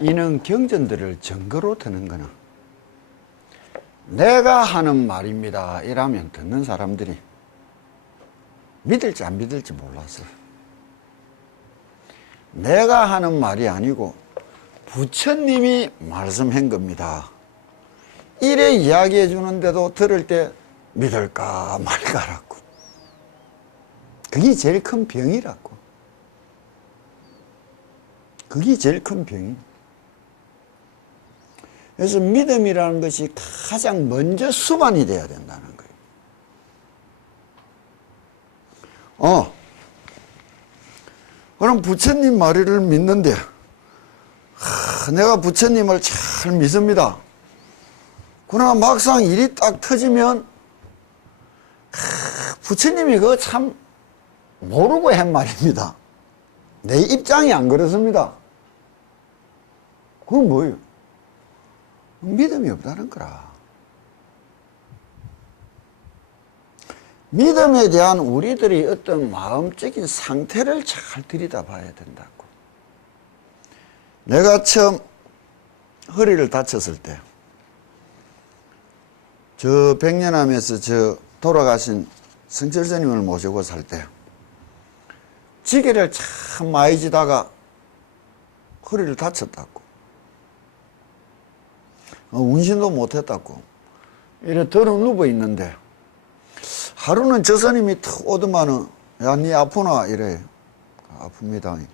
이는 경전들을 증거로 드는 거는 내가 하는 말입니다 이라면 듣는 사람들이 믿을지 안 믿을지 몰랐어. 내가 하는 말이 아니고 부처님이 말씀한 겁니다 이래 이야기해 주는데도 들을 때 믿을까 말까라고. 그게 제일 큰 병이라고. 그게 제일 큰 병이. 그래서 믿음이라는 것이 가장 먼저 수반이 돼야 된다는 거예요. 그럼 부처님 말을 믿는데 내가 부처님을 잘 믿습니다. 그러나 막상 일이 딱 터지면 부처님이 그거 참 모르고 한 말입니다. 내 입장이 안 그렇습니다. 그건 뭐예요? 믿음이 없다는 거라. 믿음에 대한 우리들이 어떤 마음적인 상태를 잘 들여다봐야 된다고. 내가 처음 허리를 다쳤을 때 저 백년암에서 저 돌아가신 성철 스님을 모시고 살 때 지게를 참 많이 지다가 허리를 다쳤다고. 운신도 못했다고. 이래 들어 누워 있는데 하루는 저 스님이 탁 오더만은 야, 니 아프나? 이래. 아픕니다.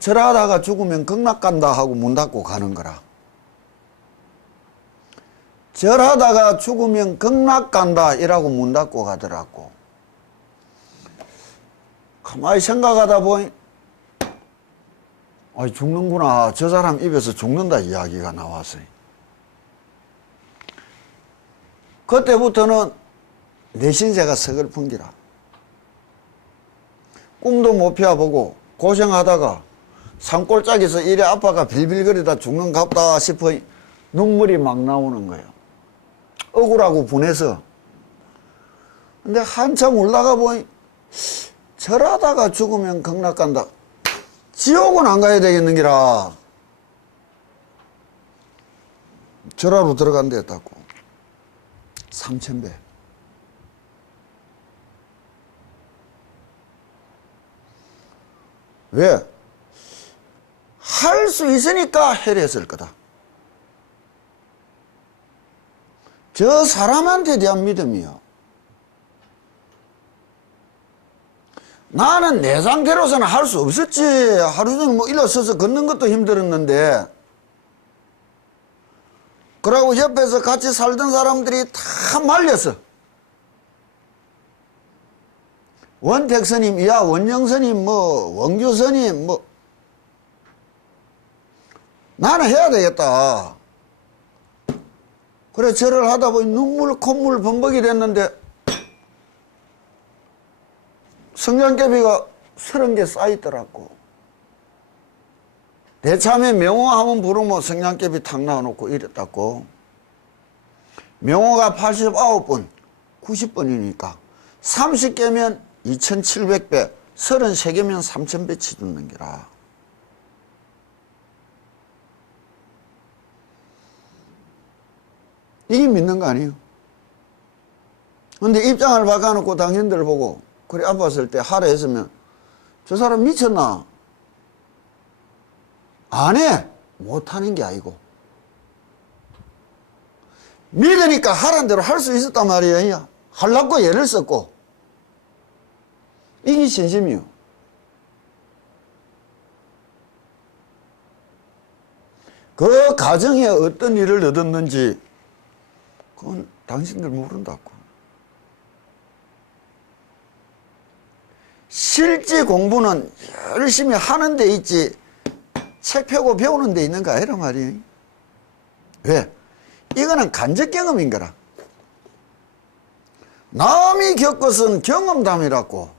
절하다가 죽으면 극락 간다 하고 문 닫고 가는 거라. 절하다가 죽으면 극락 간다 이라고 문 닫고 가더라고. 가만히 생각하다 보니 죽는구나. 저 사람 입에서 죽는다 이야기가 나왔어요. 그때부터는 내 신세가 서글픈 기라. 꿈도 못 펴보고 고생하다가 산골짜기에서 이래 아빠가 빌빌거리다 죽는갑다 싶어 눈물이 막 나오는 거예요. 억울하고 분해서. 근데 한참 울다가 보니 절하다가 죽으면 극락 간다. 지옥은 안 가야 되겠는기라. 절하로 들어간다 했다고. 3000배. 왜? 할 수 있으니까 해냈을 거다. 저 사람한테 대한 믿음이요. 나는 내 상태로서는 할 수 없었지. 하루 종일 뭐 일어서서 걷는 것도 힘들었는데. 그러고 옆에서 같이 살던 사람들이 다 말렸어. 원택 스님, 이하 원영 스님, 원규 스님, 나는 해야 되겠다. 그래, 절을 하다 보니 눈물, 콧물 범벅이 됐는데, 성냥개비가 30개 쌓이더라고. 대참에 명호 한번 부르면 성냥개비 탁 나와놓고 이랬다고. 명호가 89번, 90번이니까 30개면 2700배, 33개면 3000배 치듣는 게라. 이게 믿는 거 아니에요? 근데 입장을 바꿔놓고 당신들 보고 그래 아팠을 때 하라 했으면 저 사람 미쳤나? 안 해! 못하는 게 아니고 믿으니까 하라는 대로 할 수 있었단 말이에요. 하려고 예를 썼고 이게 신심이요. 그 가정에 어떤 일을 얻었는지 그건 당신들 모른다고. 실제 공부는 열심히 하는 데 있지 책 펴고 배우는 데 있는 거 아니라 말이에요. 왜? 이거는 간접 경험인 거라. 남이 겪었은 경험담이라고.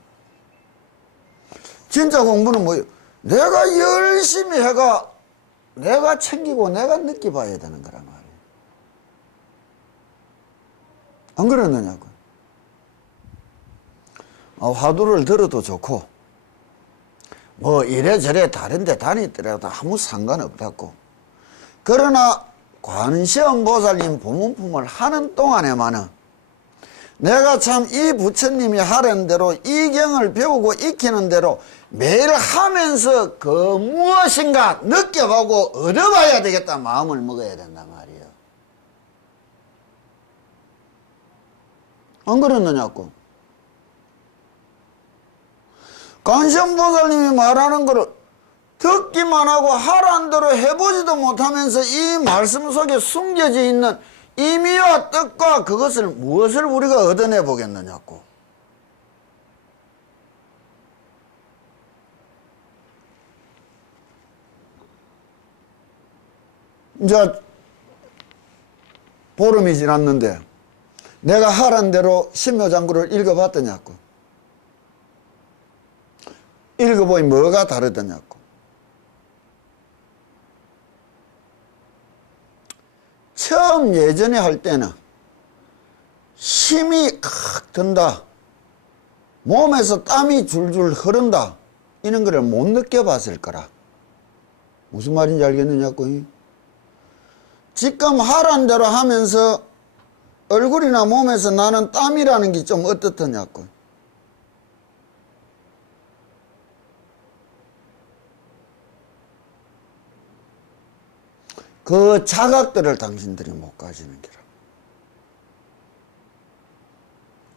진짜 공부는 뭐예요? 내가 열심히 해가 내가 챙기고 내가 느껴봐야 되는 거란 말이에요. 안 그러느냐고. 화두를 들어도 좋고 뭐 이래저래 다른데 다니더라도 아무 상관없다고. 그러나 관세음보살님 법문품을 하는 동안에만은 내가 참 이 부처님이 하라는 대로 이 경을 배우고 익히는 대로 매일 하면서 그 무엇인가 느껴보고 얻어봐야 되겠다 마음을 먹어야 된단 말이에요. 안 그랬느냐고. 관세음보살님이 말하는 거를 듣기만 하고 하라는 대로 해보지도 못하면서 이 말씀 속에 숨겨져 있는 의미와 뜻과 그것을 무엇을 우리가 얻어내 보겠느냐고. 이제 보름이 지났는데 내가 하라는 대로 신묘장구를 읽어봤더냐고. 읽어보니 뭐가 다르더냐고. 처음 예전에 할 때는 힘이 칵 든다, 몸에서 땀이 줄줄 흐른다, 이런 거를 못 느껴봤을 거라. 무슨 말인지 알겠느냐고. 지금 하라는 대로 하면서 얼굴이나 몸에서 나는 땀이라는 게 좀 어떻더냐고. 그 자각들을 당신들이 못 가지는 게라.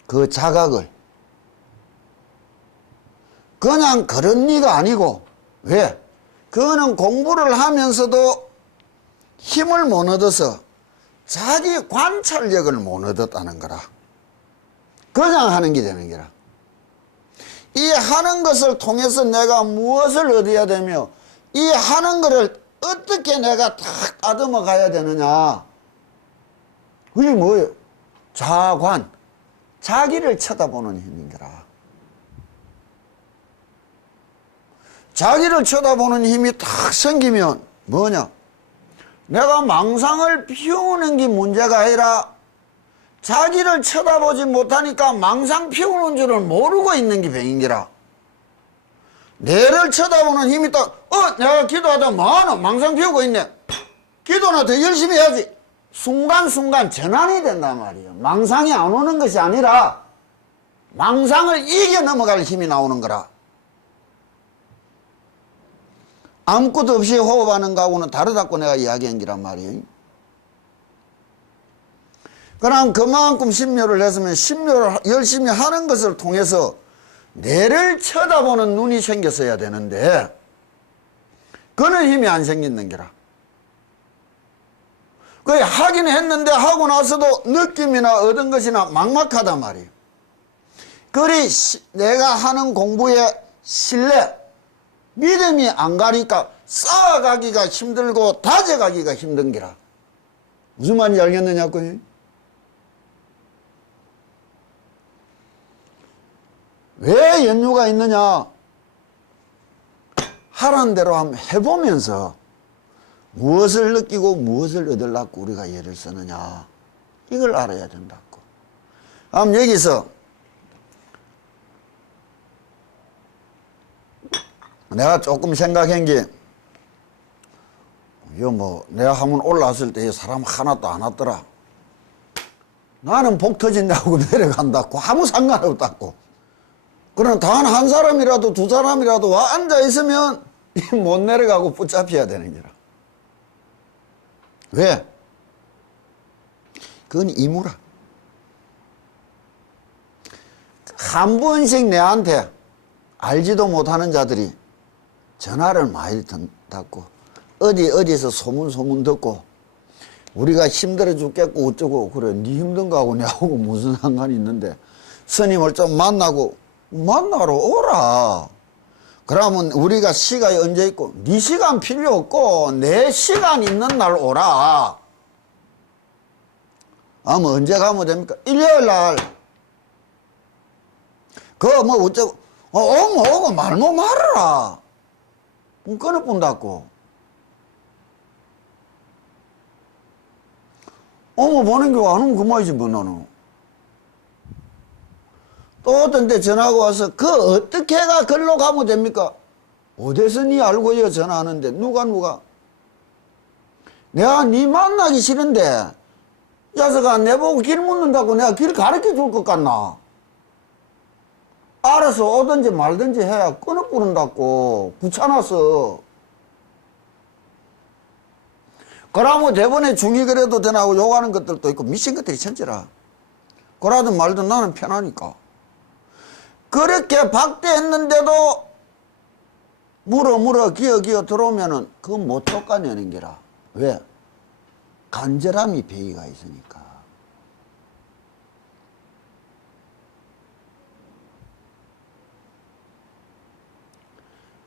그 자각을. 그냥 그런 리가 아니고, 왜? 그거는 공부를 하면서도 힘을 못 얻어서 자기 관찰력을 못 얻었다는 거라. 그냥 하는 게 되는 게라. 이 하는 것을 통해서 내가 무엇을 얻어야 되며, 이 하는 것을 어떻게 내가 탁 다듬어 가야 되느냐. 그게 뭐예요? 자관. 자기를 쳐다보는 힘인 거라. 자기를 쳐다보는 힘이 탁 생기면 뭐냐? 내가 망상을 피우는 게 문제가 아니라 자기를 쳐다보지 못하니까 망상 피우는 줄을 모르고 있는 게 병인 거라. 내를 쳐다보는 힘이 딱, 내가 기도하다 뭐하노? 망상 피우고 있네. 기도나 더 열심히 해야지. 순간순간 전환이 된단 말이에요. 망상이 안 오는 것이 아니라 망상을 이겨 넘어갈 힘이 나오는 거라. 아무것도 없이 호흡하는 거하고는 다르다고 내가 이야기한 기란 말이에요. 그럼 그만큼 심려를 했으면 심려를 열심히 하는 것을 통해서 내를 쳐다보는 눈이 생겼어야 되는데 그는 힘이 안 생기는 게라. 그래 하긴 했는데 하고 나서도 느낌이나 얻은 것이나 막막하단 말이에요. 그리 내가 하는 공부에 신뢰, 믿음이 안 가니까 쌓아가기가 힘들고 다져가기가 힘든 게라. 무슨 말인지 알겠느냐고. 왜 연유가 있느냐? 하라는 대로 한번 해보면서 무엇을 느끼고 무엇을 얻으려고 우리가 예를 쓰느냐, 이걸 알아야 된다고. 그럼 여기서 내가 조금 생각한 게, 이거 뭐 내가 한번 올라왔을 때 사람 하나도 안 왔더라. 나는 복 터진다고 내려간다고 아무 상관없다고. 그럼 단 한 사람이라도 두 사람이라도 와 앉아있으면 못 내려가고 붙잡혀야 되는 거라. 왜? 그건 이무라. 한 번씩 내한테 알지도 못하는 자들이 전화를 많이 듣고 어디서 소문 듣고 우리가 힘들어 죽겠고 어쩌고 그래. 네 힘든 거하고 내하고 무슨 상관이 있는데 스님을 좀 만나러 오라. 그러면 우리가 시간이 언제 있고 네 시간 필요 없고 내 시간 있는 날 오라. 뭐 언제 가면 됩니까? 일요일 날. 그거 뭐 어쩌고 오고 말고 말아라. 끊어본다고. 보는 게 안 오면 그만이지 뭐 나는. 또 어떤 데 전화가 와서 그 어떻게 가 글로 가면 됩니까? 어디서 니 알고요 전화하는데 누가 내가 니 만나기 싫은데 야서가 내보고 길 묻는다고 내가 길 가르쳐 줄 것 같나? 알아서 오든지 말든지 해야 끊어 부른다고 귀찮아서. 그러면 대본에 중이 그래도 되나고 욕하는 것들도 있고 미친 것들이 천지라. 그러든 말든 나는 편하니까. 그렇게 박대했는데도 물어 기어 들어오면은 그건 못 쫓아내는 게라. 왜? 간절함이 배이가 있으니까.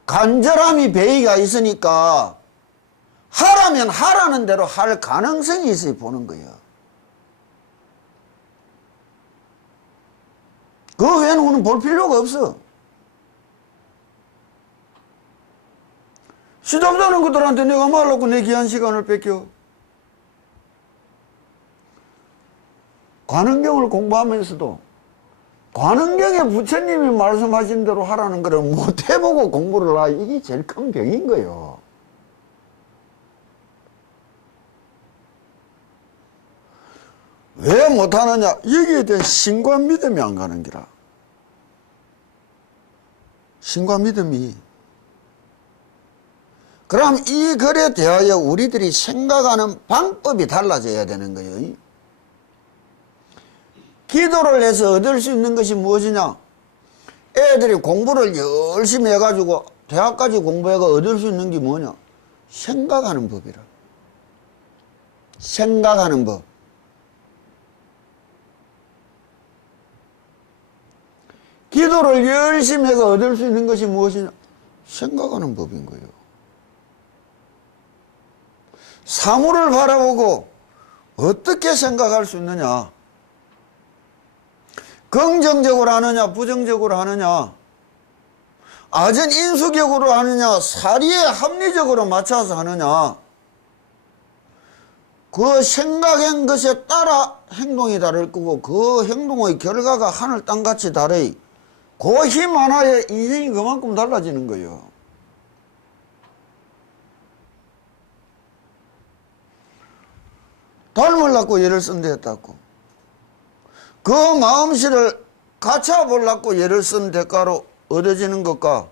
간절함이 배이가 있으니까 하라면 하라는 대로 할 가능성이 있어야 보는 거예요. 그 외에는 우리는 볼 필요가 없어. 시답다는 것들한테 내가 말라고 내 귀한 시간을 뺏겨. 관음경을 공부하면서도 관음경에 부처님이 말씀하신 대로 하라는 거를 못 해보고 공부를 하, 이게 제일 큰 병인 거예요. 왜 못하느냐? 여기에 대한 신과 믿음이 안 가는 기라. 신과 믿음이. 그럼 이 글에 대하여 우리들이 생각하는 방법이 달라져야 되는 거예요. 기도를 해서 얻을 수 있는 것이 무엇이냐? 애들이 공부를 열심히 해가지고 대학까지 공부해가 얻을 수 있는 게 뭐냐? 생각하는 법이라. 생각하는 법. 기도를 열심히 해서 얻을 수 있는 것이 무엇이냐? 생각하는 법인 거예요. 사물을 바라보고 어떻게 생각할 수 있느냐? 긍정적으로 하느냐, 부정적으로 하느냐, 아전 인수격으로 하느냐, 사리에 합리적으로 맞춰서 하느냐, 그 생각한 것에 따라 행동이 다를 거고 그 행동의 결과가 하늘 땅같이 다르. 그 힘 하나에 인생이 그만큼 달라지는 거예요. 닮으려고 예를 쓴데 했다고. 그 마음씨를 갖춰보려고 예를 쓴 대가로 얻어지는 것과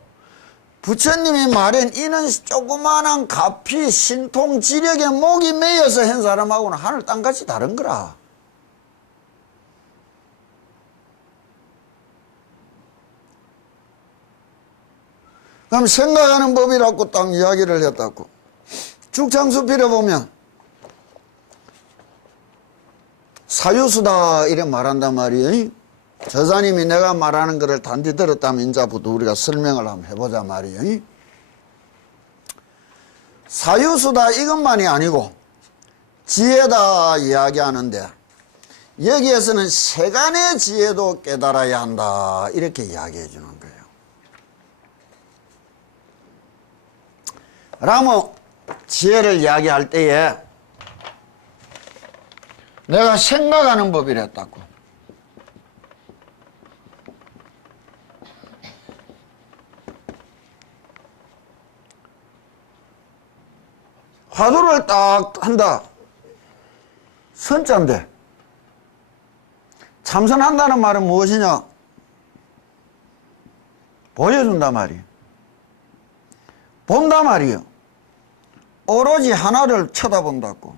부처님이 말한 이는 조그마한 가피 신통 지력에 목이 매여서 한 사람하고는 하늘 땅같이 다른 거라. 그럼 생각하는 법이라고 딱 이야기를 했다고. 죽창수필에 보면 사유수다 이래 말한단 말이에요. 저자님이 내가 말하는 것을 단디 들었다면 이제부터 우리가 설명을 한번 해보자 말이에요. 사유수다 이것만이 아니고 지혜다 이야기하는데 여기에서는 세간의 지혜도 깨달아야 한다 이렇게 이야기해 주는 거예요. 그러면 지혜를 이야기할 때에 내가 생각하는 법이랬다고. 화두를 딱 한다. 선자인데 참선한다는 말은 무엇이냐? 보여준다 말이에요. 본다 말이에요. 오로지 하나를 쳐다본다고.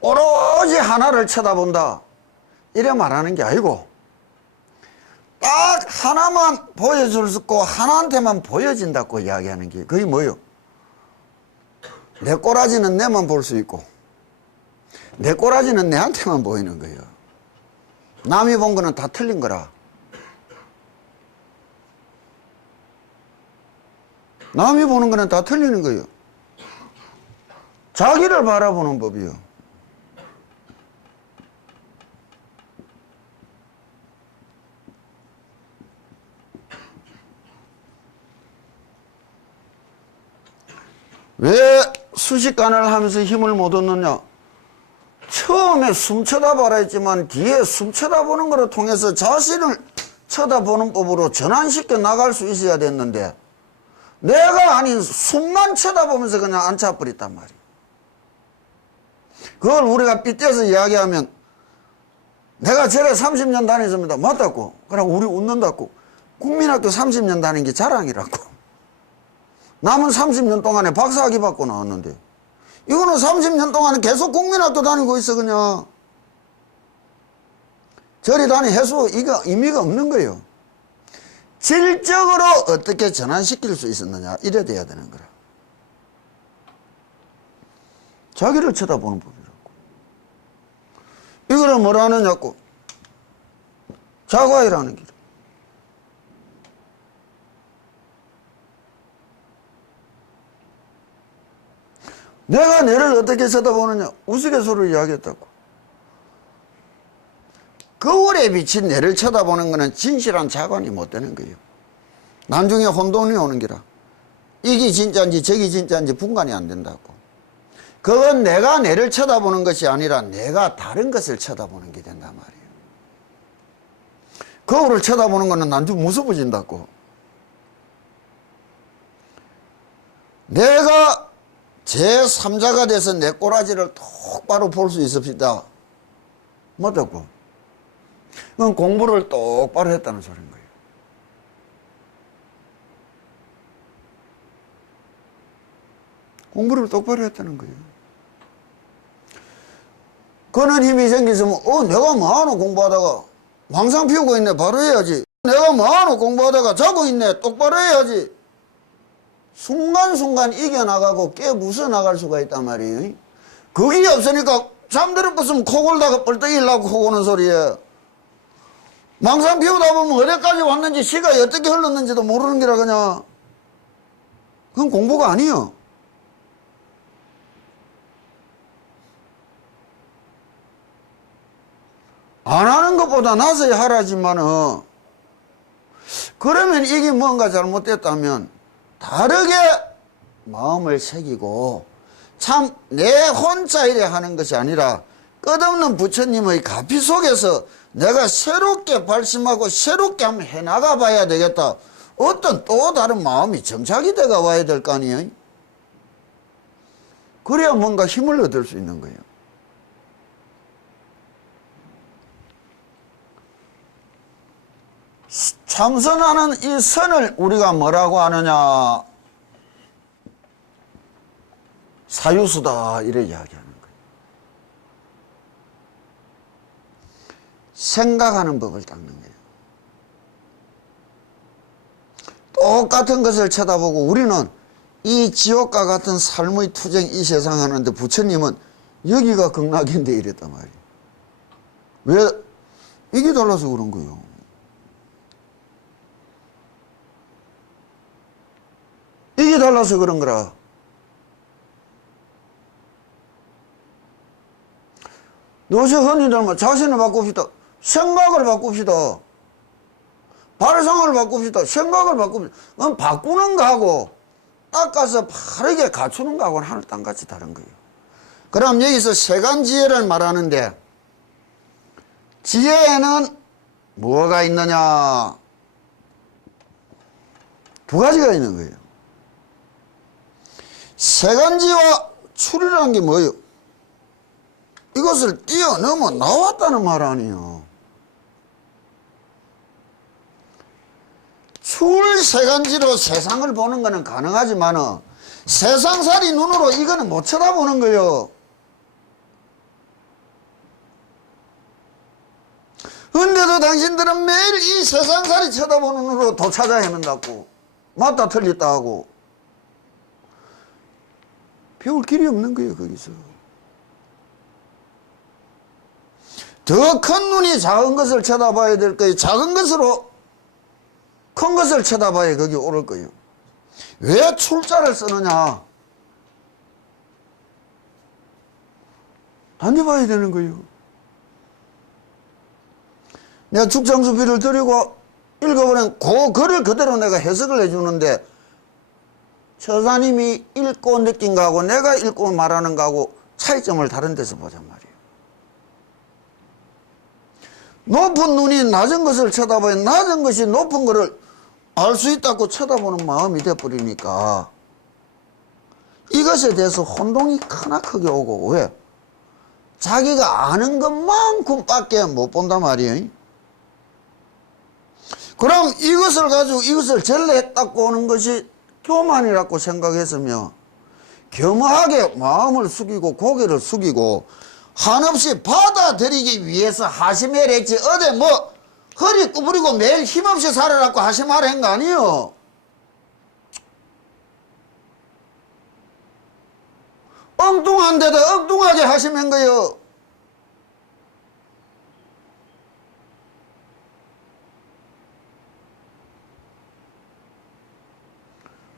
오로지 하나를 쳐다본다 이래 말하는 게 아니고 딱 하나만 보여줄 수 있고 하나한테만 보여진다고 이야기하는 게 그게 뭐예요? 내 꼬라지는 내만 볼 수 있고 내 꼬라지는 내한테만 보이는 거예요. 남이 본 거는 다 틀린 거라. 남이 보는 거는 다 틀리는 거예요. 자기를 바라보는 법이요. 왜 수식관을 하면서 힘을 못 얻느냐? 처음에 숨 쳐다봐라 했지만 뒤에 숨 쳐다보는 것을 통해서 자신을 쳐다보는 법으로 전환시켜 나갈 수 있어야 됐는데 내가 아닌 숨만 쳐다보면서 그냥 앉아버렸단 말이야. 그걸 우리가 빗대서 이야기하면 내가 절에 30년 다녔습니다. 맞다고. 그럼 우리 웃는다고. 국민학교 30년 다닌 게 자랑이라고. 남은 30년 동안에 박사학위 받고 나왔는데 이거는 30년 동안에 계속 국민학교 다니고 있어 그냥. 절에 다니 해수 이거 의미가 없는 거예요. 질적으로 어떻게 전환시킬 수 있었느냐 이래 돼야 되는 거라. 자기를 쳐다보는 법이라고. 이거를 뭐라 하느냐고. 자과이라는 길. 내가 내를 어떻게 쳐다보느냐 우스갯소리를 이야기했다고. 거울에 비친 내를 쳐다보는 것은 진실한 자관이 못 되는 거예요. 나중에 혼돈이 오는 기라. 이게 진짜인지 저게 진짜인지 분간이 안 된다고. 그건 내가 내를 쳐다보는 것이 아니라 내가 다른 것을 쳐다보는 게 된단 말이에요. 거울을 쳐다보는 것은 나중에 무서워진다고. 내가 제3자가 돼서 내 꼬라지를 똑바로 볼 수 있읍시다. 뭐라고? 그건 공부를 똑바로 했다는 소리인 거예요. 공부를 똑바로 했다는 거예요. 그런 힘이 생겼으면 내가 뭐하노 공부하다가 왕상 피우고 있네 바로 해야지. 내가 뭐하노 공부하다가 자고 있네 똑바로 해야지. 순간순간 이겨나가고 깨부숴 나갈 수가 있단 말이에요. 그게 없으니까 잠들어 벗으면 코 골다가 뻘떡 일라고 코 고는 소리에 망상 피우다 보면 어디까지 왔는지 시가 어떻게 흘렀는지도 모르는 게라 그냥. 그건 공부가 아니요. 안 하는 것보다 나서야 하라지만은 그러면 이게 뭔가 잘못됐다면 다르게 마음을 새기고 참 내 혼자 이래 하는 것이 아니라 끝없는 부처님의 가피 속에서 내가 새롭게 발심하고 새롭게 한번 해나가 봐야 되겠다. 어떤 또 다른 마음이 정착이 돼가 와야 될 거 아니에요. 그래야 뭔가 힘을 얻을 수 있는 거예요. 참선하는 이 선을 우리가 뭐라고 하느냐. 사유수다 이래 이야기하는 거예요. 생각하는 법을 닦는 거예요. 똑같은 것을 쳐다보고 우리는 이 지옥과 같은 삶의 투쟁 이 세상 하는데 부처님은 여기가 극락인데 이랬단 말이에요. 왜? 이게 달라서 그런 거예요. 이게 달라서 그런 거라. 요새 흔히들 자신을 바꿉시다. 생각을 바꿉시다. 발상을 바꿉시다. 생각을 바꿉시다. 그건 바꾸는 거하고 닦아서 바르게 갖추는 거하고는 하늘 땅같이 다른 거예요. 그럼 여기서 세간지혜를 말하는데 지혜에는 뭐가 있느냐? 두 가지가 있는 거예요. 세간지와 출이라는 게 뭐예요? 이것을 뛰어넘어 나왔다는 말 아니에요. 출세간지로 세상을 보는 것은 가능하지만 세상살이 눈으로 이거는 못 쳐다보는 거예요. 근데도 당신들은 매일 이 세상살이 쳐다보는 눈으로 도 찾아 헤맨다고 맞다 틀렸다 하고 배울 길이 없는 거예요. 거기서 더 큰 눈이 작은 것을 쳐다봐야 될 거예요. 작은 것으로 큰 것을 쳐다봐야 거기 오를 거예요. 왜 출자를 쓰느냐? 다녀봐야 되는 거예요. 내가 죽장수비를 드리고 읽어보낸 그 글을 그대로 내가 해석을 해주는데 처사님이 읽고 느낀 거하고 내가 읽고 말하는 거하고 차이점을 다른 데서 보잔 말이에요. 높은 눈이 낮은 것을 쳐다봐야 낮은 것이 높은 것을 알 수 있다고 쳐다보는 마음이 돼버리니까 이것에 대해서 혼동이 크나 크게 오고, 왜? 자기가 아는 것만큼밖에 못 본단 말이에요. 그럼 이것을 가지고 이것을 전례했다고 하는 것이 교만이라고 생각했으면 겸허하게 마음을 숙이고 고개를 숙이고 한없이 받아들이기 위해서 하심해를 했지, 어디 뭐 허리 구부리고 매일 힘없이 살아라고 하심하라 한 거 아니에요. 엉뚱한 데다 엉뚱하게 하시면 거요.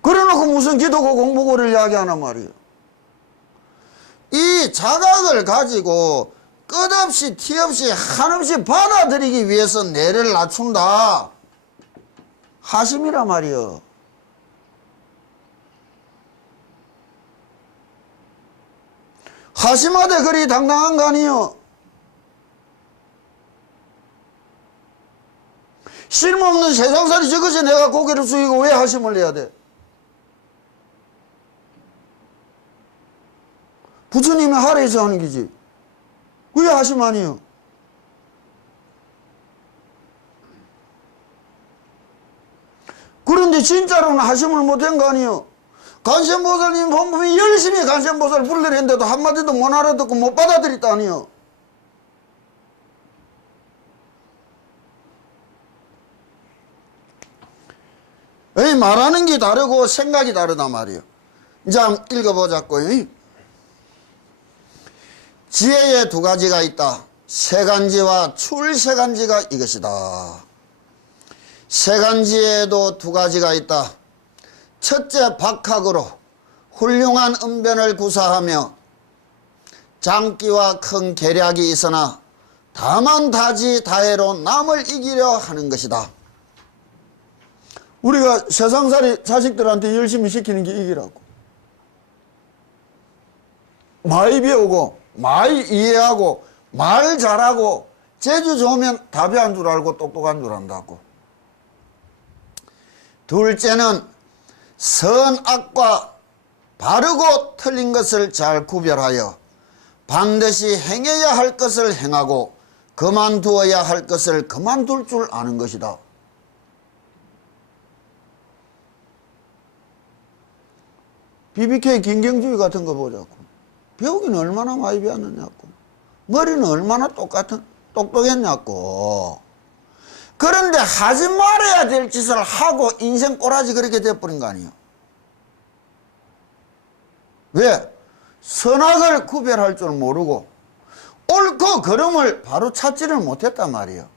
그래놓고 무슨 기도고 공부고를 이야기하나 말이에요. 이 자각을 가지고 끝없이 티없이 한없이 받아들이기 위해서 뇌를 낮춘다 하심이란 말이에요. 하심하되 그리 당당한 거 아니요. 쓸모없는 세상살이 저것이 내가 고개를 숙이고 왜 하심을 해야 돼? 부처님이 하라 해서 하는 거지. 왜 하심 아니요? 그런데 진짜로는 하심을 못한 거 아니요? 관세음보살님 본분이 열심히 관세음보살 불러냈는데도 한마디도 못 알아듣고 못 받아들였다 아니요? 이 말하는 게 다르고 생각이 다르단 말이에요. 이제 한번 읽어보자고요. 지혜에 두 가지가 있다. 세간지와 출세간지가 이것이다. 세간지에도 두 가지가 있다. 첫째, 박학으로 훌륭한 언변을 구사하며 장기와 큰 계략이 있으나 다만 다지다해로 남을 이기려 하는 것이다. 우리가 세상살이 자식들한테 열심히 시키는 게 이기라고. 많이 배우고 많이 이해하고 말 잘하고 재주 좋으면 답이 한 줄 알고 똑똑한 줄 안다고. 둘째는 선악과 바르고 틀린 것을 잘 구별하여 반드시 행해야 할 것을 행하고 그만두어야 할 것을 그만둘 줄 아는 것이다. BBK 김경주의 같은 거 보자고. 배우기는 얼마나 많이 배웠느냐고. 머리는 얼마나 똑똑했냐고. 그런데 하지 말아야 될 짓을 하고 인생 꼬라지 그렇게 돼버린 거 아니에요. 왜? 선악을 구별할 줄 모르고 옳고 그름을 바로 찾지를 못했단 말이에요.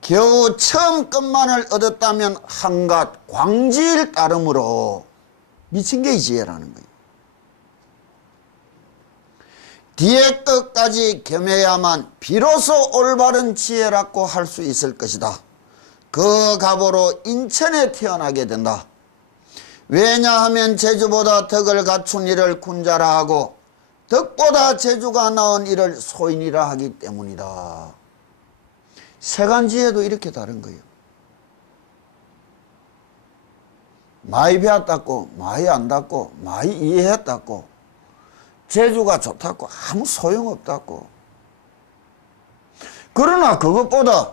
겨우 처음 끝만을 얻었다면 한갓 광지일 따름으로 미친 게 지혜라는 거예요. 뒤에 끝까지 겸해야만 비로소 올바른 지혜라고 할 수 있을 것이다. 그 갑으로 인천에 태어나게 된다. 왜냐하면 재주보다 덕을 갖춘 이를 군자라 하고 덕보다 재주가 나은 이를 소인이라 하기 때문이다. 세간지혜도 이렇게 다른 거예요. 많이 배웠다고 많이 안다고 많이 이해했다고 재주가 좋다고 아무 소용없다고. 그러나 그것보다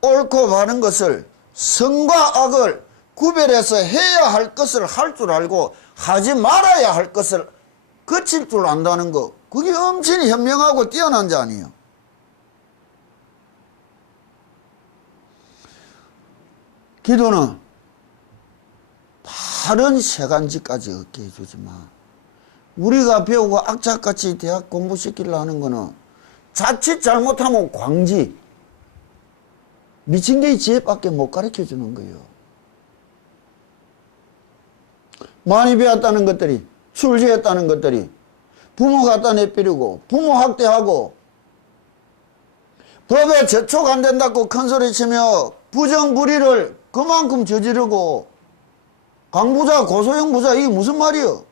옳고 바른 것을 선과 악을 구별해서 해야 할 것을 할 줄 알고 하지 말아야 할 것을 거칠 줄 안다는 거, 그게 엄청 현명하고 뛰어난 자 아니에요. 기도는 다른 세간지까지 얻게 해주지만 우리가 배우고 악착같이 대학 공부시키려 하는 거는 자칫 잘못하면 광지, 미친 개의 지혜밖에 못 가르쳐 주는 거예요. 많이 배웠다는 것들이, 출세했다는 것들이 부모 갖다 내버리고 부모 학대하고 법에 저촉 안 된다고 큰소리 치며 부정부리를 그만큼 저지르고 강부자 고소형 부자, 이게 무슨 말이요?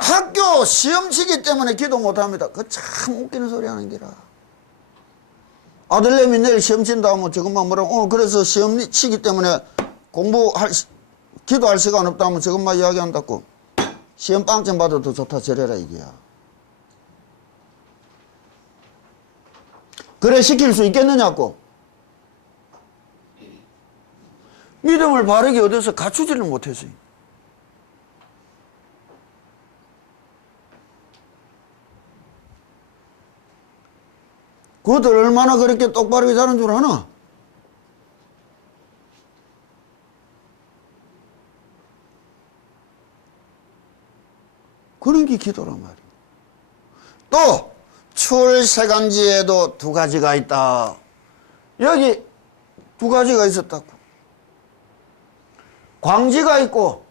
학교 시험치기 때문에 기도 못합니다. 그거 참 웃기는 소리 하는 기라. 아들내미 내일 시험 친다 하면 저것만 뭐라고 그래서 시험 치기 때문에 기도할 시간 없다 하면 저것만 이야기한다고. 시험 빵점 받아도 좋다 저래라 이게야. 그래 시킬 수 있겠느냐고. 믿음을 바르게 얻어서 갖추지를 못했어요. 그것들 얼마나 그렇게 똑바르게 사는 줄 아나? 그런 게 기도란 말이에요. 또 출세간지에도 두 가지가 있다. 여기 두 가지가 있었다고. 광지가 있고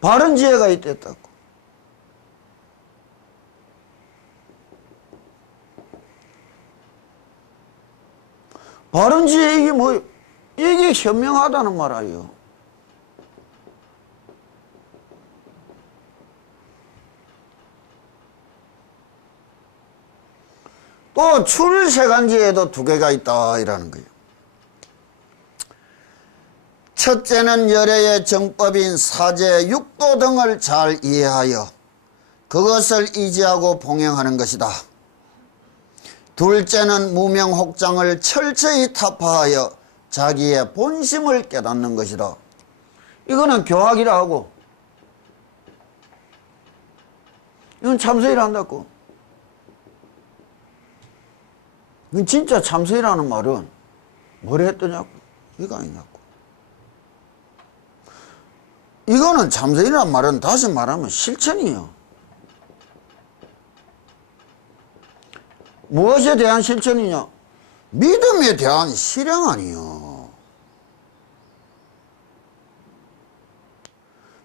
바른 지혜가 있댔다고. 바른 지혜 이게 뭐 이게 현명하다는 말 아니에요. 또 출세간지에도 두 개가 있다 이라는 거예요. 첫째는 열애의 정법인 사제, 육도 등을 잘 이해하여 그것을 의지하고 봉행하는 것이다. 둘째는 무명혹장을 철저히 타파하여 자기의 본심을 깨닫는 것이다. 이거는 교학이라 하고 이건 참선이라 한다고. 이건 진짜 참선이라는 말은 뭘 했더냐고. 이거 아니냐고. 이거는 참선이라는 말은 다시 말하면 실천이에요. 무엇에 대한 실천이냐? 믿음에 대한 실행 아니요.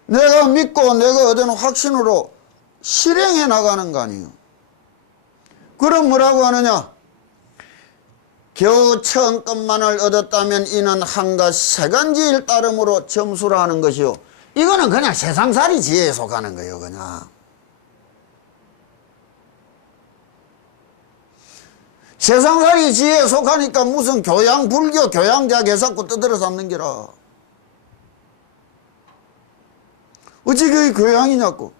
내가 믿고 내가 얻은 확신으로 실행해 나가는 거 아니요. 그럼 뭐라고 하느냐? 겨우 처음것만을 얻었다면 이는 한가 세간지일 따름으로 점수라 하는 것이요. 이거는 그냥 세상살이 지혜에 속하는 거예요. 그냥 세상살이 지혜에 속하니까 무슨 교양 불교 교양자 개사고 떠들어 잡는 게라. 어찌 그게 교양이냐고.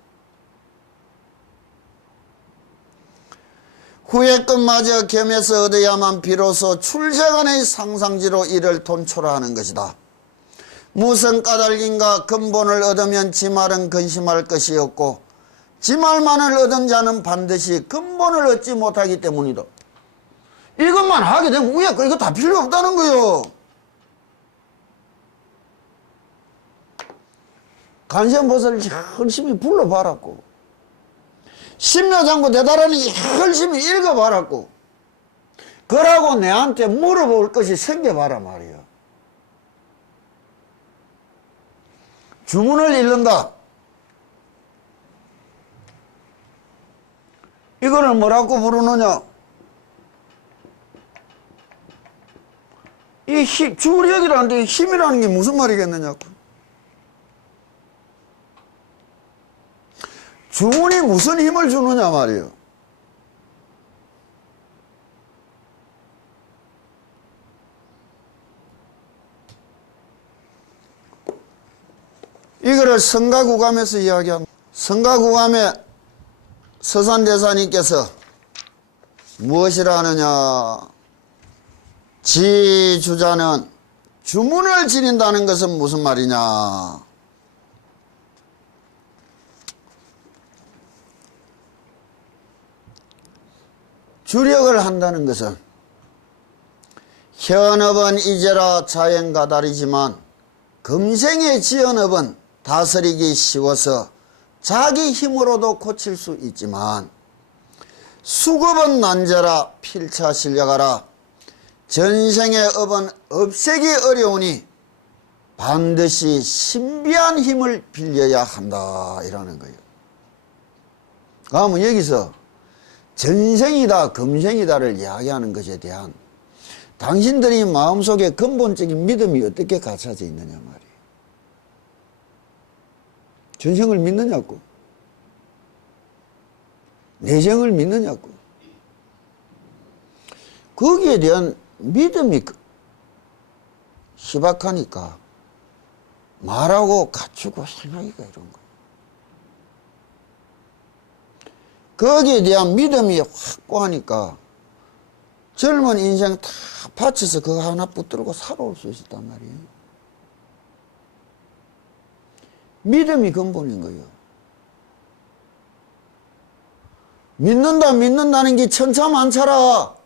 후에 것마저 겸해서 얻어야만 비로소 출세간의 상상지로 이를 돈초라하는 것이다. 무슨 까닭인가 근본을 얻으면 지말은 근심할 것이 없고 지말만을 얻은 자는 반드시 근본을 얻지 못하기 때문이다. 이것만 하게 되면 위에 거 이거 다 필요 없다는 거요. 간세음보살을 열심히 불러봐라고. 신묘장구 대다라니 열심히 읽어봐라고. 그러고 내한테 물어볼 것이 생겨봐라 말이야. 주문을 읽는다. 이거를 뭐라고 부르느냐? 이 주력이라는데 힘이라는 게 무슨 말이겠느냐고. 주문이 무슨 힘을 주느냐 말이에요. 이거를 성가구감에서 이야기합니다. 성가구감에 서산대사님께서 무엇이라 하느냐? 지주자는 주문을 지닌다는 것은 무슨 말이냐? 주력을 한다는 것은 현업은 이제라 자연가달이지만 금생의 지연업은 다스리기 쉬워서 자기 힘으로도 고칠 수 있지만 수급은 난제라 필차 실려가라. 전생의 업은 없애기 어려우니 반드시 신비한 힘을 빌려야 한다 이라는 거예요. 그러면 여기서 전생이다 금생이다를 이야기하는 것에 대한 당신들이 마음속에 근본적인 믿음이 어떻게 갖춰져 있느냐 말이에요. 전생을 믿느냐고. 내생을 믿느냐고. 거기에 대한 믿음이 희박하니까 말하고 갖추고 행하기가 이런 거예요. 거기에 대한 믿음이 확고하니까 젊은 인생 다 바쳐서 그거 하나 붙들고 살아올 수 있었단 말이에요. 믿음이 근본인 거예요. 믿는다는 게 천차만차라.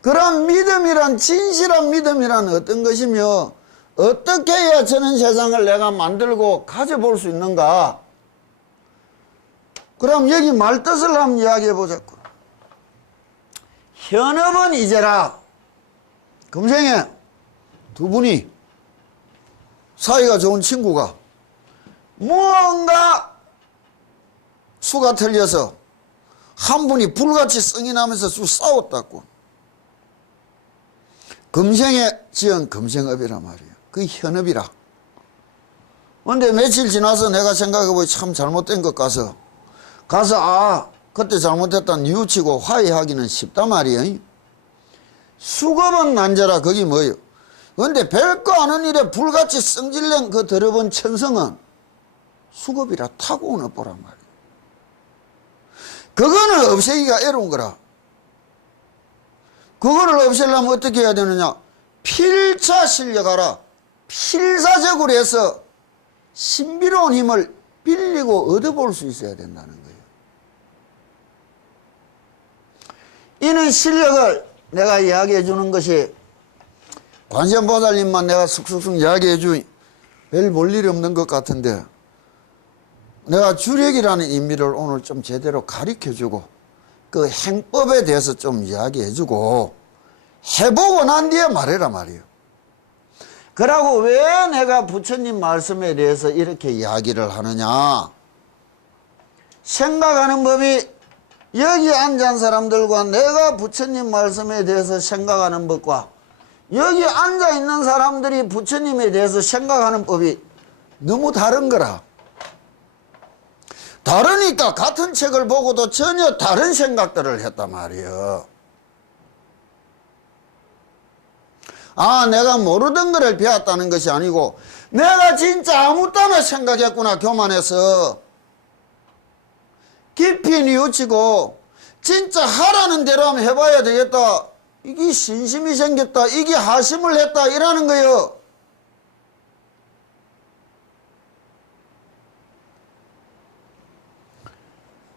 그런 믿음이란, 진실한 믿음이란 어떤 것이며 어떻게 해야 저는 세상을 내가 만들고 가져볼 수 있는가? 그럼 여기 말뜻을 한번 이야기해 보자고. 현업은 이제라. 금생에 두 분이 사이가 좋은 친구가 무언가 수가 틀려서 한 분이 불같이 성이 나면서 쭉 싸웠다고. 금생에 지은 금생업이란 말이에요. 그게 현업이라. 근데 며칠 지나서 내가 생각해보니 참 잘못된 것 가서 그때 잘못했다는 뉘우치고 화해하기는 쉽단 말이에요. 수급은 난제라. 그게 뭐예요? 근데 별거 아닌 일에 불같이 성질낸 그 더러운 천성은 수급이라 타고는 없보란 말이에요. 그거는 없애기가 어려운 거라. 그거를 없애려면 어떻게 해야 되느냐? 필차실력하라. 필사적으로 해서 신비로운 힘을 빌리고 얻어볼 수 있어야 된다는 거예요. 이는 실력을 내가 이야기해 주는 것이 관세음보살님만 내가 슥슥슥 이야기해 주니 별 볼 일이 없는 것 같은데, 내가 주력이라는 의미를 오늘 좀 제대로 가르쳐 주고 그 행법에 대해서 좀 이야기해 주고 해보고 난 뒤에 말해라 말이에요. 그러고 왜 내가 부처님 말씀에 대해서 이렇게 이야기를 하느냐? 생각하는 법이 여기 앉은 사람들과 내가 부처님 말씀에 대해서 생각하는 법과 여기 앉아있는 사람들이 부처님에 대해서 생각하는 법이 너무 다른 거라. 다르니까 같은 책을 보고도 전혀 다른 생각들을 했단 말이에요. 내가 모르던 거를 배웠다는 것이 아니고 내가 진짜 아무 땀에 생각했구나. 교만해서 깊이 뉘우치고 진짜 하라는 대로 하면 해봐야 되겠다. 이게 신심이 생겼다. 이게 하심을 했다. 이라는 거예요.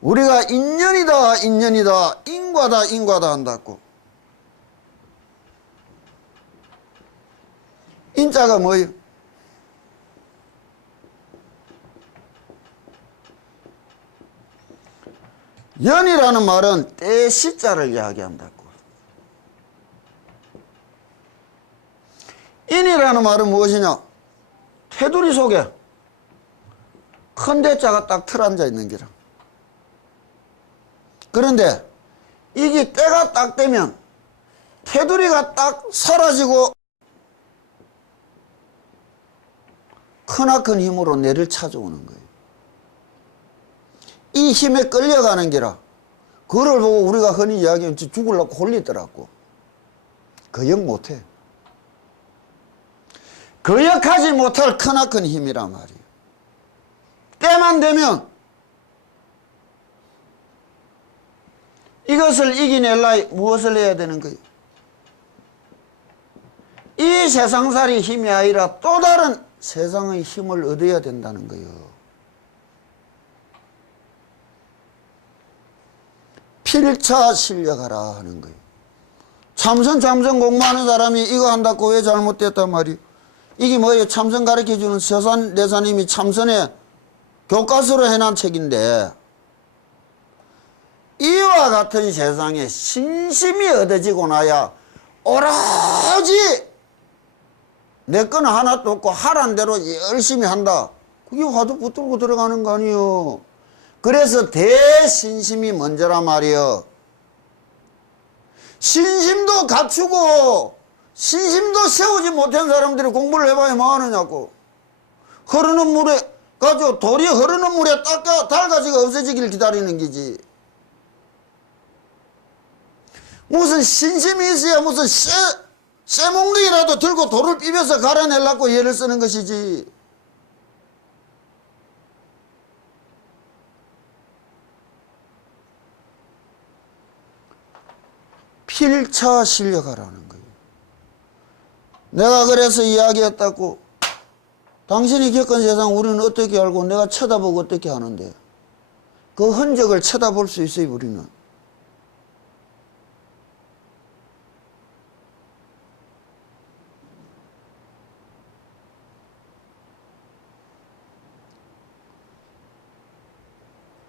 우리가 인연이다 인과다 한다고. 인자가 뭐예요? 연이라는 말은 때 시자를 이야기한다고. 인이라는 말은 무엇이냐? 테두리 속에 큰 대자가 딱 틀어앉아 있는 기라. 그런데 이게 때가 딱 되면 테두리가 딱 사라지고 크나큰 힘으로 내를 찾아오는 거예요. 이 힘에 끌려가는 게라. 그걸 보고 우리가 흔히 이야기하면 죽으려고 홀리더라고. 거역 못해. 거역하지 못할 크나큰 힘이란 말이에요. 때만 되면 이것을 이겨내려 무엇을 해야 되는 거예요? 이 세상살이 힘이 아니라 또 다른 세상의 힘을 얻어야 된다는 거예요. 필차실력하라 하는 거예요. 참선 공부하는 사람이 이거 한다고 왜 잘못됐단 말이에요? 이게 뭐예요? 참선 가르쳐주는 서산 대사님이 참선에 교과서로 해놓은 책인데, 이와 같은 세상에 신심이 얻어지고 나야 오로지 내 거는 하나도 없고 하란 대로 열심히 한다. 그게 화두 붙들고 들어가는 거 아니에요. 그래서 대신심이 먼저란 말이에요. 신심도 갖추고 신심도 세우지 못한 사람들이 공부를 해봐야 뭐하느냐고. 흐르는 물에 가지고 돌이 흐르는 물에 닳아지가 없어지길 기다리는 기지. 무슨 신심이 있어야 무슨 쇠몽둥이라도 들고 돌을 비벼서 갈아내려고 예를 쓰는 것이지. 필차 실려가라는 거예요. 내가 그래서 이야기했다고. 당신이 겪은 세상 우리는 어떻게 알고 내가 쳐다보고 어떻게 하는데. 그 흔적을 쳐다볼 수 있어요, 우리는.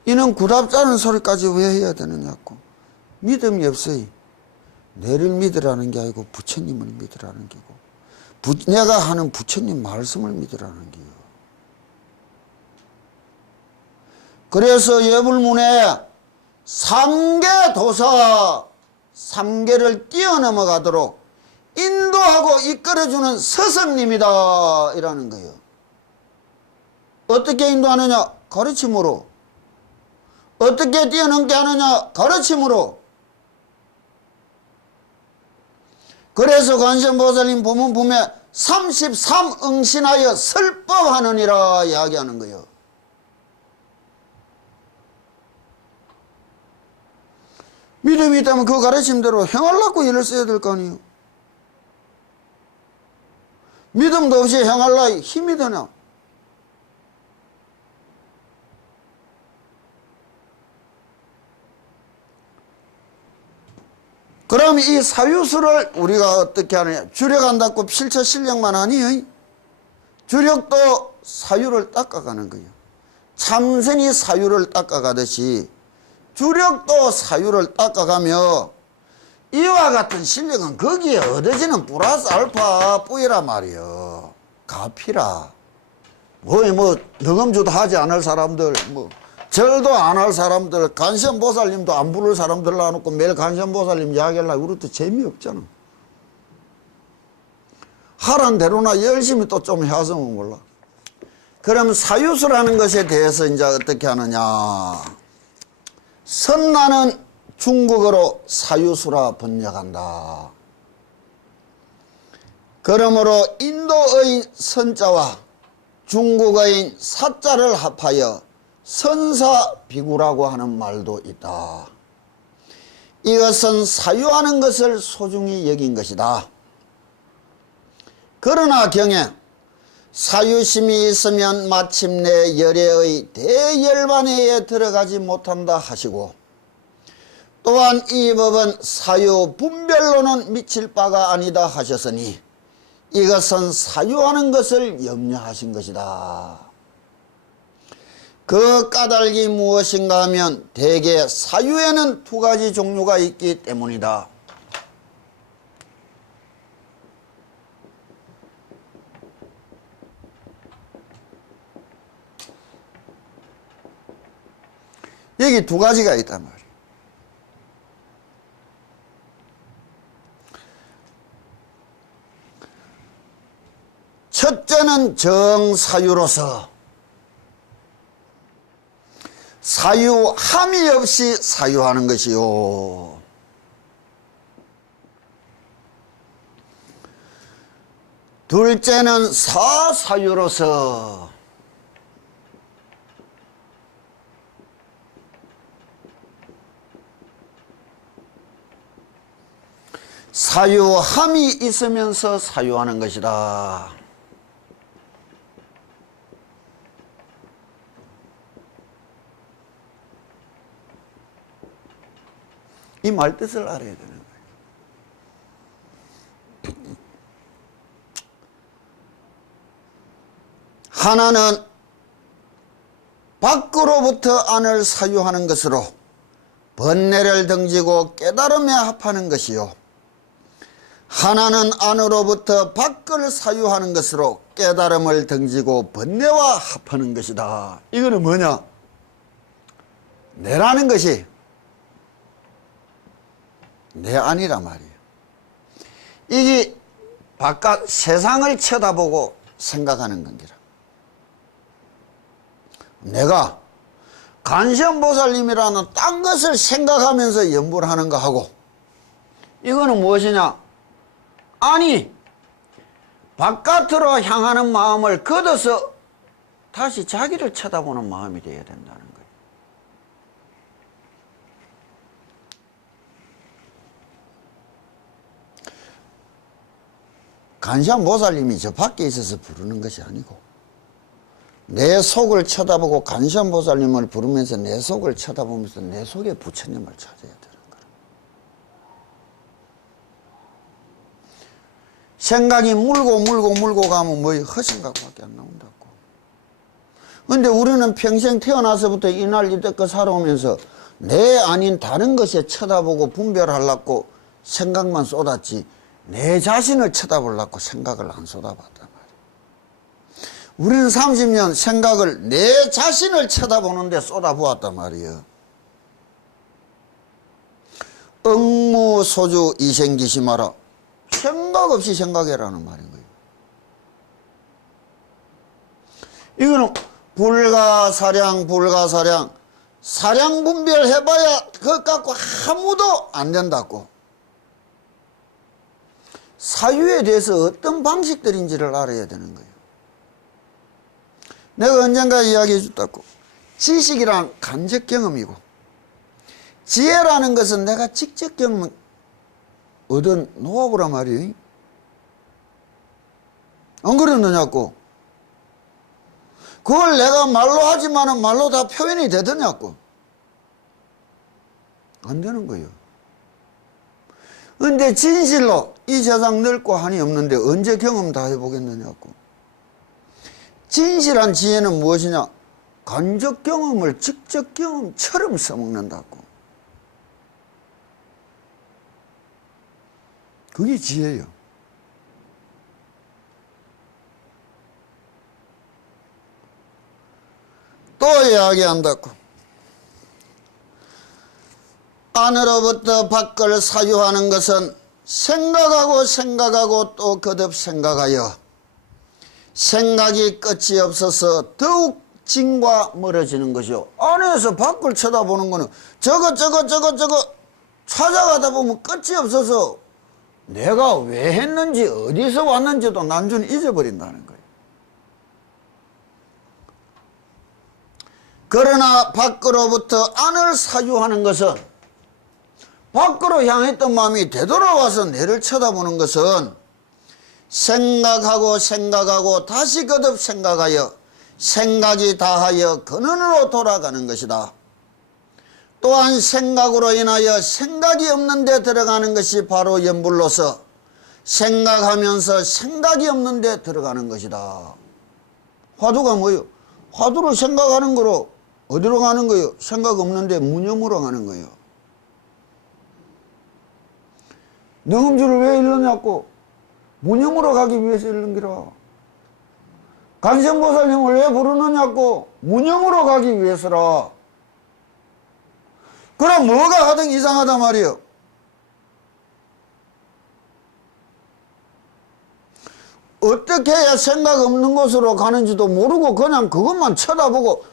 이는 구답자는 소리까지 왜 해야 되느냐고. 믿음이 없어요. 내를 믿으라는 게 아니고 부처님을 믿으라는 게고, 내가 하는 부처님 말씀을 믿으라는 게요. 그래서 예불문에 3계 도사, 3계를 뛰어넘어가도록 인도하고 이끌어주는 스승님이다 이라는 거예요. 어떻게 인도하느냐? 가르침으로. 어떻게 뛰어넘게 하느냐? 가르침으로. 그래서 관세음보살님 보면 33응신하여 설법하느니라 이야기하는 거예요. 믿음이 있다면 그 가르침대로 행하려고 일을 써야 될 거 아니에요. 믿음도 없이 행할라 힘이 드냐? 그럼 이 사유수를 우리가 어떻게 하느냐? 주력한다고 필처 실력만 하니? 주력도 사유를 닦아가는 거예요. 참선이 사유를 닦아가듯이 주력도 사유를 닦아가며 이와 같은 실력은 거기에 얻어지는 플러스 알파 뿌이라 말이요. 가피라. 너금주도 하지 않을 사람들, 절도 안 할 사람들, 관세음보살님도 안 부를 사람들 놔놓고 매일 관세음보살님 이야기하려고 우리도 재미없잖아. 하란 대로나 열심히 또 좀 해왔으면 몰라. 그럼 사유수라는 것에 대해서 이제 어떻게 하느냐. 선나는 중국어로 사유수라 번역한다. 그러므로 인도어인 선자와 중국어인 사자를 합하여 선사비구라고 하는 말도 있다. 이것은 사유하는 것을 소중히 여긴 것이다. 그러나 경에 사유심이 있으면 마침내 열애의 대열반회에 들어가지 못한다 하시고, 또한 이 법은 사유 분별로는 미칠 바가 아니다 하셨으니 이것은 사유하는 것을 염려하신 것이다. 그 까닭이 무엇인가 하면 대개 사유에는 두 가지 종류가 있기 때문이다. 여기 두 가지가 있단 말이에요. 첫째는 정사유로서 사유 함이 없이 사유하는 것이요. 둘째는 사사유로서 사유함이 있으면서 사유하는 것이다. 이 말뜻을 알아야 되는 거예요. 하나는 밖으로부터 안을 사유하는 것으로 번뇌를 등지고 깨달음에 합하는 것이요, 하나는 안으로부터 밖을 사유하는 것으로 깨달음을 등지고 번뇌와 합하는 것이다. 이거는 뭐냐? 내라는 것이 내 안이란 말이에요. 이게 바깥 세상을 쳐다보고 생각하는 건기라. 내가 관세음보살님이라는 딴 것을 생각하면서 연불 하는 거 하고, 이거는 무엇이냐? 아니, 바깥으로 향하는 마음을 걷어서 다시 자기를 쳐다보는 마음이 되어야 된다는 거예요. 관세음보살님이 저 밖에 있어서 부르는 것이 아니고, 내 속을 쳐다보고 관세음보살님을 부르면서 내 속을 쳐다보면서 내 속에 부처님을 찾아야 되는 거예요. 생각이 물고 가면 뭐 허생각밖에 안 나온다고. 근데 우리는 평생 태어나서부터 이날 이때껏 살아오면서 내 아닌 다른 것에 쳐다보고 분별하려고 생각만 쏟았지, 내 자신을 쳐다보려고 생각을 안 쏟아봤단 말이에요. 우리는 30년 생각을 내 자신을 쳐다보는데 쏟아부었단 말이에요. 억무소주 이생기심하라. 생각 없이 생각해라는 말인 거예요. 이거는 불가사량, 사량 분별해봐야 그것 갖고 아무도 안 된다고. 사유에 대해서 어떤 방식들인지를 알아야 되는 거예요. 내가 언젠가 이야기해 줬다고. 지식이란 간접 경험이고, 지혜라는 것은 내가 직접 경험 얻은 노하우란 말이에요. 안 그랬느냐고. 그걸 내가 말로 하지만은 말로 다 표현이 되더냐고. 안 되는 거예요. 근데 진실로 이 세상 넓고 한이 없는데 언제 경험 다 해보겠느냐고. 진실한 지혜는 무엇이냐? 간접 경험을 직접 경험처럼 써먹는다고. 그게 지혜예요. 또 이야기한다고. 안으로부터 밖을 사유하는 것은 생각하고 또 거듭 생각하여 생각이 끝이 없어서 더욱 진과 멀어지는 것이요. 안에서 밖을 쳐다보는 거는 저거 찾아가다 보면 끝이 없어서 내가 왜 했는지 어디서 왔는지도 난전히 잊어버린다는 거예요. 그러나 밖으로부터 안을 사유하는 것은, 밖으로 향했던 마음이 되돌아와서 내를 쳐다보는 것은 생각하고 다시 거듭 생각하여 생각이 다하여 근원으로 돌아가는 것이다. 또한 생각으로 인하여 생각이 없는 데 들어가는 것이 바로 연불로서 생각하면서 생각이 없는 데 들어가는 것이다. 화두가 뭐예요? 화두를 생각하는 거로 어디로 가는 거예요? 생각 없는데 무념으로 가는 거예요. 능음주를 왜 일렀냐고? 무념으로 가기 위해서 일른 기라. 관세음보살님을 왜 부르느냐고? 무념으로 가기 위해서라. 그럼 뭐가 하든 이상하단 말이에요. 어떻게 해야 생각 없는 곳으로 가는지도 모르고 그냥 그것만 쳐다보고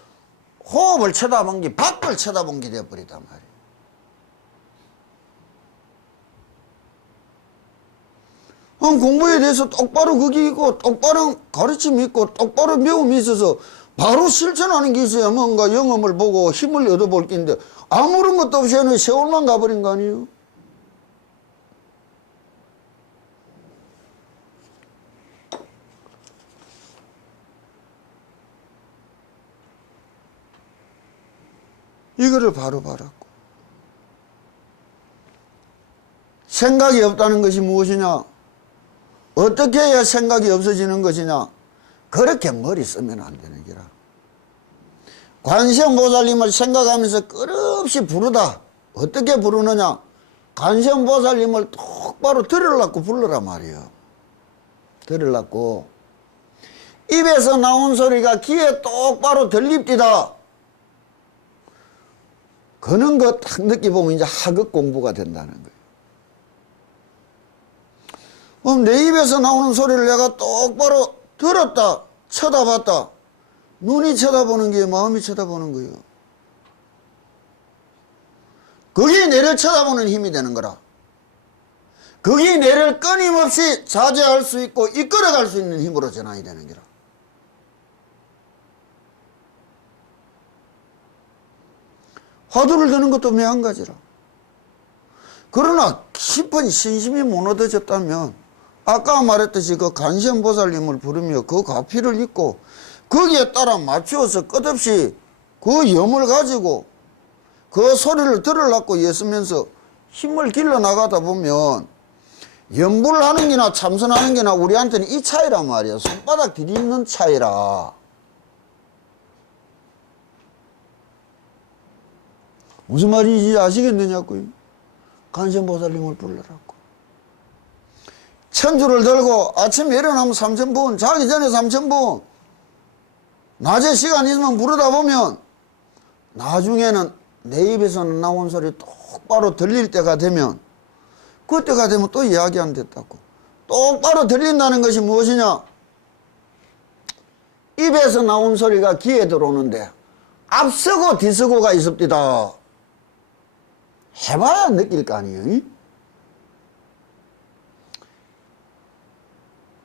호흡을 쳐다본 게 밖을 쳐다본 게 되어버리단 말이에요. 공부에 대해서 똑바로 그게 있고 똑바로 가르침이 있고 똑바로 배움이 있어서 바로 실천하는 게 있어야 뭔가 영험을 보고 힘을 얻어볼 게인데 아무런 것도 없이 세월만 가버린 거 아니에요? 이거를 바로 봐라고. 생각이 없다는 것이 무엇이냐? 어떻게 해야 생각이 없어지는 것이냐? 그렇게 머리 쓰면 안 되는 기라. 관세음보살님을 생각하면서 끝없이 부르다. 어떻게 부르느냐? 관세음보살님을 똑바로 들으려고 불러라 말이에요. 들으려고. 입에서 나온 소리가 귀에 똑바로 들립디다. 그런 거 딱 느껴보면 이제 하급 공부가 된다는 거예요. 그럼 내 입에서 나오는 소리를 내가 똑바로 들었다, 쳐다봤다. 눈이 쳐다보는 게 마음이 쳐다보는 거예요. 그게 내를 쳐다보는 힘이 되는 거라. 그게 내를 끊임없이 자제할 수 있고 이끌어갈 수 있는 힘으로 전환이 되는 거라. 화두를 드는 것도 매한가지라. 그러나 깊은 신심이 무너져졌다면 아까 말했듯이 그 간센보살님을 부르며 그 가피를 입고 거기에 따라 맞추어서 끝없이 그 염을 가지고 그 소리를 들으려고 애쓰면서 힘을 길러 나가다 보면 염불하는 게나 참선하는 게나 우리한테는 이 차이란 말이야. 손바닥 디디는 차이라. 무슨 말인지 아시겠느냐고요. 간센보살님을 불러라고. 천주를 들고 아침에 일어나면 3000번, 자기 전에 3000번, 낮에 시간 있으면 부르다 보면 나중에는 내 입에서 나온 소리 똑바로 들릴 때가 되면, 그때가 되면 또 이야기 안 됐다고. 똑바로 들린다는 것이 무엇이냐? 입에서 나온 소리가 귀에 들어오는데 앞서고 뒤서고가 있습니다. 해봐야 느낄 거 아니에요?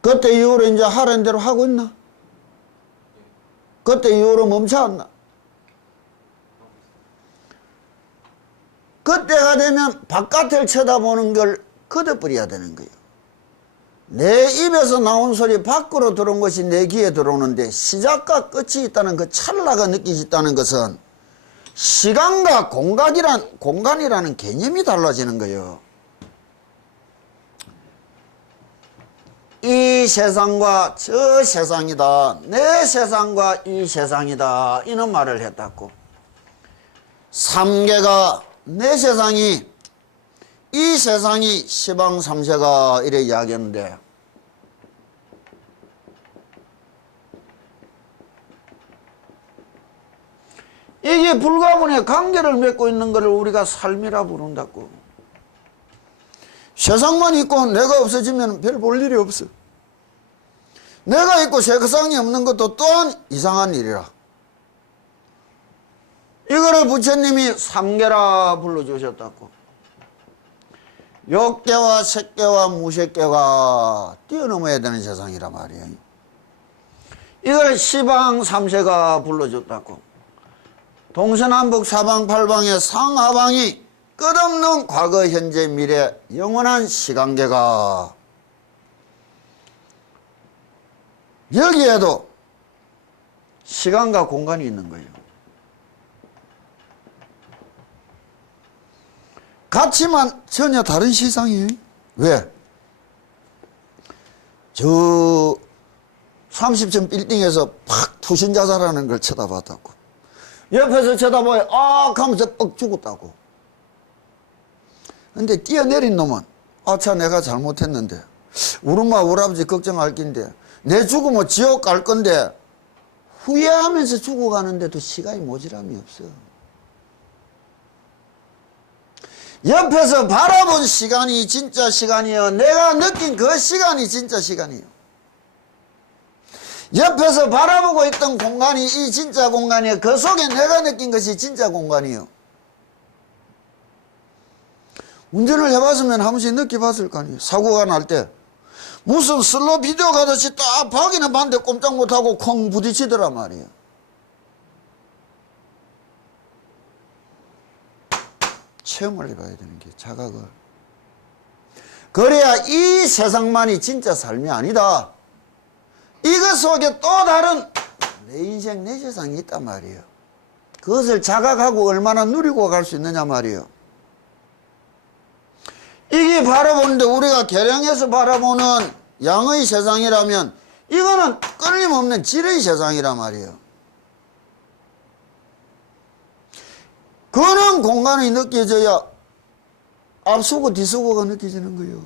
그때 이후로 이제 하라는 대로 하고 있나? 그때 이후로 멈춰왔나? 그때가 되면 바깥을 쳐다보는 걸 걷어버려야 되는 거예요. 내 입에서 나온 소리 밖으로 들어온 것이 내 귀에 들어오는데 시작과 끝이 있다는 그 찰나가 느껴진다는 것은 시간과 공간이라는 개념이 달라지는 거예요. 이 세상과 저 세상이다. 내 세상과 이 세상이다. 이런 말을 했다고. 삼계가 내 세상이, 이 세상이 시방 삼세가 이래 이야기했는데, 이게 불가분의 관계를 맺고 있는 것을 우리가 삶이라 부른다고. 세상만 있고 내가 없어지면 별 볼 일이 없어. 내가 있고 세상이 없는 것도 또한 이상한 일이라. 이거를 부처님이 삼계라 불러주셨다고. 욕계와 색계와 무색계가 뛰어넘어야 되는 세상이란 말이에요. 이걸 시방 삼세가 불러줬다고. 동서남북 사방팔방의 상하방이 끝없는 과거, 현재, 미래, 영원한 시간계가 여기에도 시간과 공간이 있는 거예요. 같지만 전혀 다른 세상이에요. 왜? 저 30층 빌딩에서 팍 투신 자살하는 걸 쳐다봤다고. 옆에서 쳐다보여 하면서 뻑 죽었다고. 근데 뛰어내린 놈은 아차 내가 잘못했는데 우리 엄마 우리 아버지 걱정할 낀데 내 죽으면 지옥 갈 건데 후회하면서 죽어가는데도 시간이 모자람이 없어. 옆에서 바라본 시간이 진짜 시간이요. 내가 느낀 그 시간이 진짜 시간이요. 옆에서 바라보고 있던 공간이 이 진짜 공간이요. 그 속에 내가 느낀 것이 진짜 공간이요. 운전을 해봤으면 한 번씩 느껴봤을 거 아니에요. 사고가 날 때 무슨 슬로 비디오 가듯이 딱 박이는 반대 꼼짝 못하고 콩 부딪히더란 말이에요. 체험을 해봐야 되는 게 자각을. 그래야 이 세상만이 진짜 삶이 아니다. 이것 속에 또 다른 내 인생 내 세상이 있단 말이에요. 그것을 자각하고 얼마나 누리고 갈 수 있느냐 말이에요. 이게 바라보는데 우리가 계량해서 바라보는 양의 세상이라면 이거는 끊임없는 질의 세상이란 말이에요. 그런 공간이 느껴져야 앞서고 뒤서고가 느껴지는 거예요.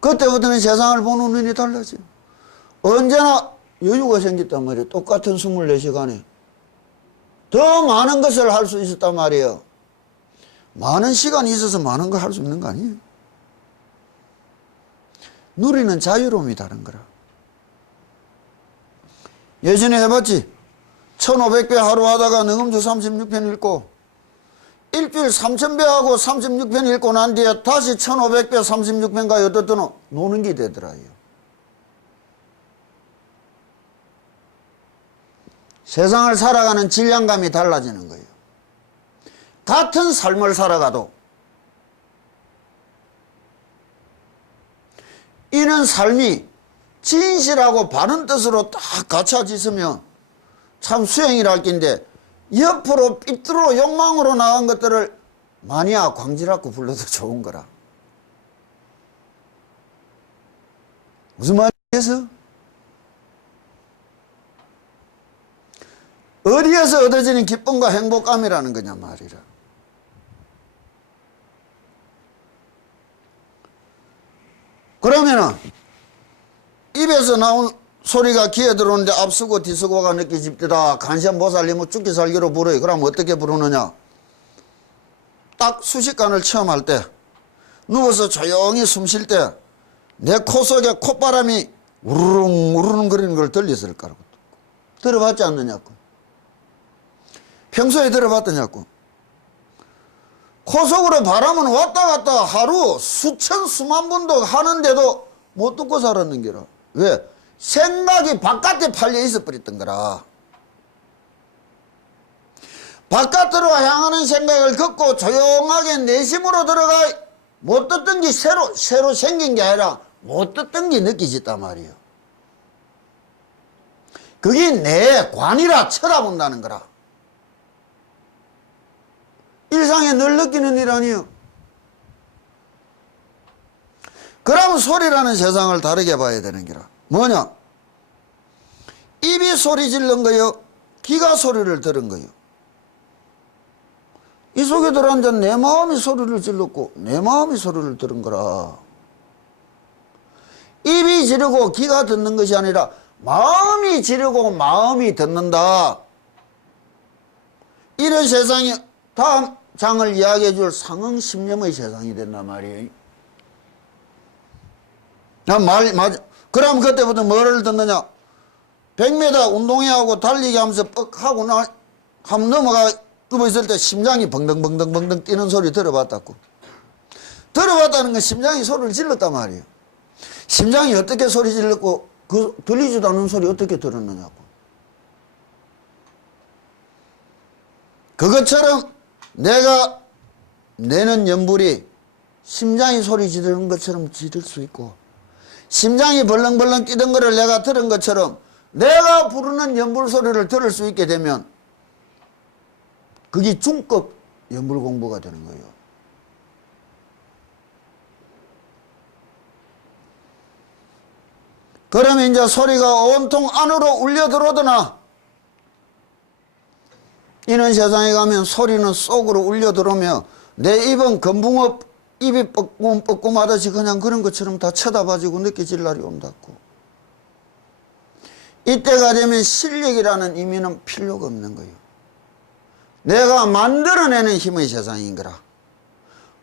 그때부터는 세상을 보는 눈이 달라져요. 언제나 여유가 생겼단 말이에요. 똑같은 24시간에 더 많은 것을 할 수 있었단 말이에요. 많은 시간이 있어서 많은 걸 할 수 있는 거 아니에요. 누리는 자유로움이 다른 거라. 예전에 해봤지? 1500배 하루 하다가 능음주 36편 읽고 일주일 3000배 하고 36편 읽고 난 뒤에 다시 1500배 36편가 어떻더노 노는 게 되더라요. 세상을 살아가는 질량감이 달라지는 거예요. 같은 삶을 살아가도 이런 삶이 진실하고 바른 뜻으로 딱 갖춰지으면 참 수행이랄 낀데 옆으로 삐뚤어 욕망으로 나간 것들을 마니아 광지라고 불러도 좋은 거라. 무슨 말이겠어? 어디에서 얻어지는 기쁨과 행복감이라는 거냐 말이라. 그러면은 입에서 나온 소리가 귀에 들어오는데 앞서고 뒤서고가 느껴집니다. 간시안보살님은 죽기 살기로 부르요. 그럼 어떻게 부르느냐? 딱 수식관을 체험할 때 누워서 조용히 숨 쉴 때 내 코 속에 콧바람이 우르릉 우르릉 거리는 걸 들렸을 거라고. 들어봤지 않느냐고. 평소에 들어봤더냐고. 코 속으로 바람은 왔다 갔다 하루 수천 수만 번도 하는데도 못 듣고 살았는 게라. 왜? 생각이 바깥에 팔려 있어 버렸던 거라. 바깥으로 향하는 생각을 걷고 조용하게 내심으로 들어가 못 듣던 게 새로 생긴 게 아니라 못 듣던 게 느껴졌단 말이에요. 그게 내 관이라 쳐다본다는 거라. 일상에 늘 느끼는 일 아니에요. 그러면 소리라는 세상을 다르게 봐야 되는 게라. 뭐냐? 입이 소리 지른 거요? 귀가 소리를 들은 거요? 이 속에 들어앉은 내 마음이 소리를 질렀고 내 마음이 소리를 들은 거라. 입이 지르고 귀가 듣는 것이 아니라 마음이 지르고 마음이 듣는다. 이런 세상이 다음 장을 이야기해 줄 상응심념의 세상이 된단 말이에요. 맞아. 그럼 그때부터 뭐를 듣느냐? 100m 운동회하고 달리기 하면서 뻑 하고 한번 넘어가 누워있을 때 심장이 벙덩벙덩벙덩 뛰는 소리 들어봤다고. 들어봤다는 건 심장이 소리를 질렀단 말이에요. 심장이 어떻게 소리 질렀고 그 들리지도 않는 소리 어떻게 들었느냐고. 그것처럼 내가 내는 연불이 심장이 소리 지르는 것처럼 지를 수 있고 심장이 벌렁벌렁 뛰던 거를 내가 들은 것처럼 내가 부르는 연불 소리를 들을 수 있게 되면 그게 중급 연불 공부가 되는 거예요. 그러면 이제 소리가 온통 안으로 울려 들어오더나 이런 세상에 가면 소리는 속으로 울려 들어오며 내 입은 건붕어 입이 뻐끔뻐끔하듯이 그냥 그런 것처럼 다 쳐다봐지고 느껴질 날이 온다고. 이때가 되면 실력이라는 의미는 필요가 없는 거예요. 내가 만들어내는 힘의 세상인 거라.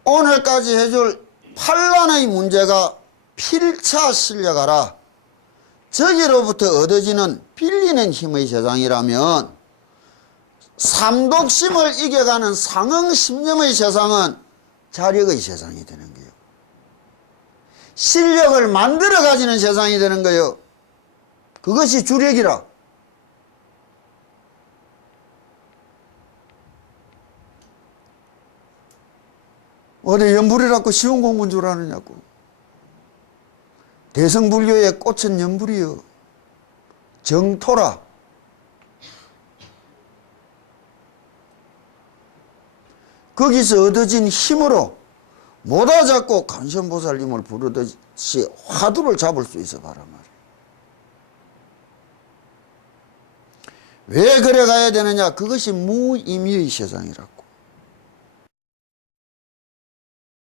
오늘까지 해줄 판란의 문제가 필차 실려가라. 저기로부터 얻어지는 빌리는 힘의 세상이라면 삼독심을 이겨가는 상응심념의 세상은 자력의 세상이 되는 거예요. 실력을 만들어 가지는 세상이 되는 거예요. 그것이 주력이라. 어디 연불이라고 쉬운 공부인 줄 아느냐고. 대성불교의 꽃은 연불이요. 정토라. 거기서 얻어진 힘으로 모다 잡고 간선보살님을 부르듯이 화두를 잡을 수 있어 봐라 말이야. 왜 그래 가야 되느냐? 그것이 무의미의 세상이라고.